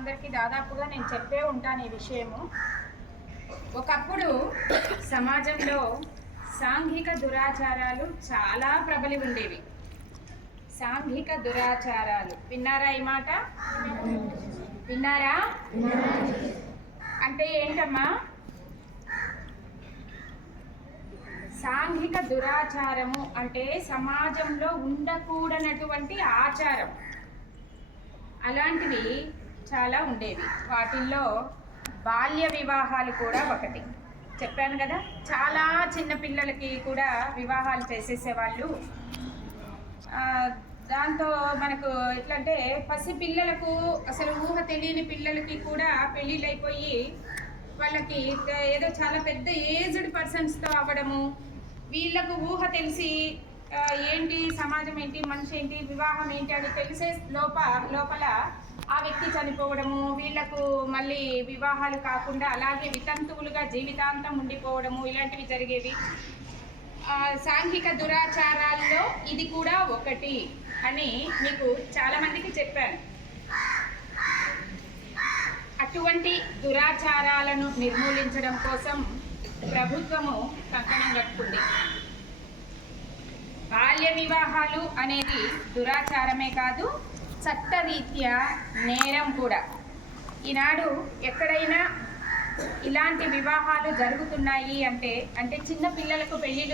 అందరికీ దాదాపుగా నేను చెప్పే ఉంటాను ఈ విషయము. ఒకప్పుడు సమాజంలో సాంఘిక దురాచారాలు చాలా ప్రబలి ఉండేవి. సాంఘిక దురాచారాలు విన్నారా? ఈ మాట విన్నారా? అంటే ఏంటమ్మా? సాంఘిక దురాచారము అంటే సమాజంలో ఉండకూడనటువంటి ఆచారం. అలాంటివి చాలా ఉండేవి. వాటిల్లో బాల్య వివాహాలు కూడా ఒకటి. చెప్పాను కదా, చాలా చిన్న పిల్లలకి కూడా వివాహాలు చేసేసేవాళ్ళు. దాంతో మనకు ఎట్లంటే పసి పిల్లలకు, అసలు ఊహ తెలియని పిల్లలకి కూడా పెళ్ళిళ్ళు అయిపోయి వాళ్ళకి ఏదో చాలా పెద్ద ఏజ్డ్ పర్సన్స్తో అవ్వడము, వీళ్ళకు ఊహ తెలిసి ఏంటి సమాజం ఏంటి, మనిషి ఏంటి, వివాహం ఏంటి అని తెలిసే లోపల ఆ వ్యక్తి చనిపోవడము, వీళ్లకు మళ్ళీ వివాహాలు కాకుండా అలాగే వితంతువులుగా జీవితాంతం ఉండిపోవడము, ఇలాంటివి జరిగేవి. సాంఘిక దురాచారాల్లో ఇది కూడా ఒకటి అని మీకు చాలామందికి చెప్పాను. అటువంటి దురాచారాలను నిర్మూలించడం కోసం ప్రభుత్వము కంకణం కట్టుకుంది. బాల్య వివాహాలు అనేది దురాచారమే కాదు, చట్టరీత్యా నేరం కూడా. ఈనాడు ఎక్కడైనా ఇలాంటి వివాహాలు జరుగుతున్నాయి అంటే చిన్న పిల్లలకు పెళ్ళిళ్ళు